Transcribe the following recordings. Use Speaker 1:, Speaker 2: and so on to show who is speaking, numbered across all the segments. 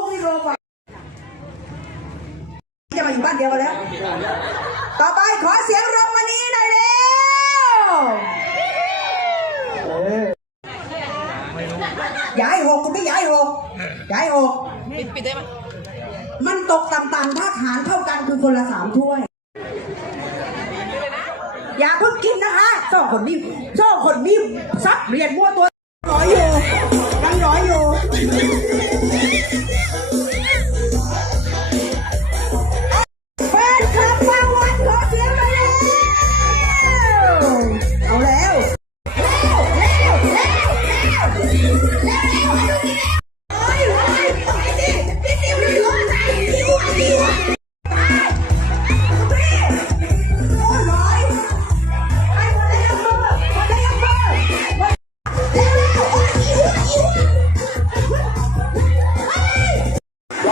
Speaker 1: กนี่โว่จะมาอยู่บ้านเดียวแล้ว ต่อไปขอเสียงรมณีหน่อยเร็วย้ายหกคุณไม่ย้ายหกย้ายหก
Speaker 2: ปิดได้ไหม
Speaker 1: มันตกต่ำๆถ้าหารเท่ากันคือคนละสามถ้วย อย่าเพิ่งกินนะคะช่องคนุ่มช่องคนุ่มซับเหรียญมั่วตัวร้อยอยู่ยังร้อยอยู่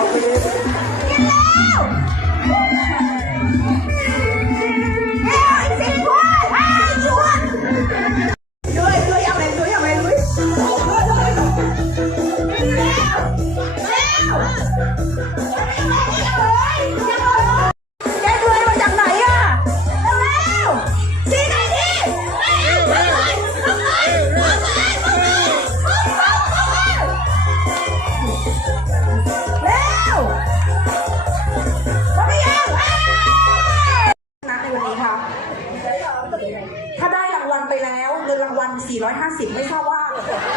Speaker 1: Thank you. 450 ไม่ทราบว่า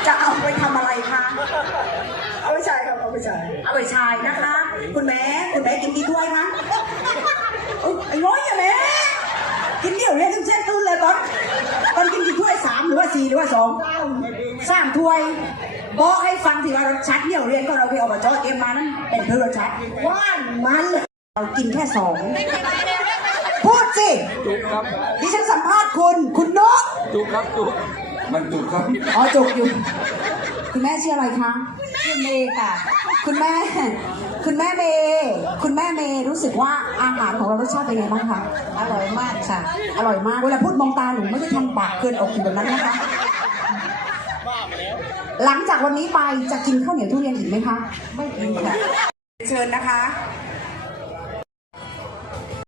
Speaker 1: จะเอาไปทำอะไรคะ
Speaker 3: เอาไปใช้ครับเอาไปใช้
Speaker 1: เอาไปชายนะคะ คุณแม่คุณแม่กินกี่ถ้วยคะเอ้ยไอ้ร้อยอย่าแม่กินเดี่ยวเรียนทั้งเส้นตื้นเลยตอนตอนกินกี่ถ้วยสามหรือว่าสี่หรือว่าสองสามถ้วยบอกให้ฟังสิว่ารสชัดเดี่ยวเรียนก็เราไปเอามาจอเกมมานั้นเป็นเพื่อรสชัดว่านมันเรากินแค่สองพูดสิ
Speaker 3: จุกครับ
Speaker 1: ดิฉันสัมภาษณ์คุณ คุณโนก
Speaker 3: จุกครับจุก มันจุกครับ
Speaker 1: อ๋อจุกอยู่ คุณแม่ชื่ออะไรคะ
Speaker 2: ชื่อเมย์ค่ะ
Speaker 1: คุณแม่ คุณแม่เมย์คุณแม่เมย์รู้สึกว่าอาหารของเรารสชาติเป็นไงบ้างคะ
Speaker 2: อร่อยมากค่ะ
Speaker 1: อร่อยมาก เวลาพูดมองตาหนูไม่ได้ทำปากเกินออกอยู่แบบนั้นนะคะ หลังจากวันนี้ไปจะกินข้าวเหนียวทุเรียนอีกไหมคะ
Speaker 2: ไม่กินค่ะ
Speaker 1: เชิญนะคะ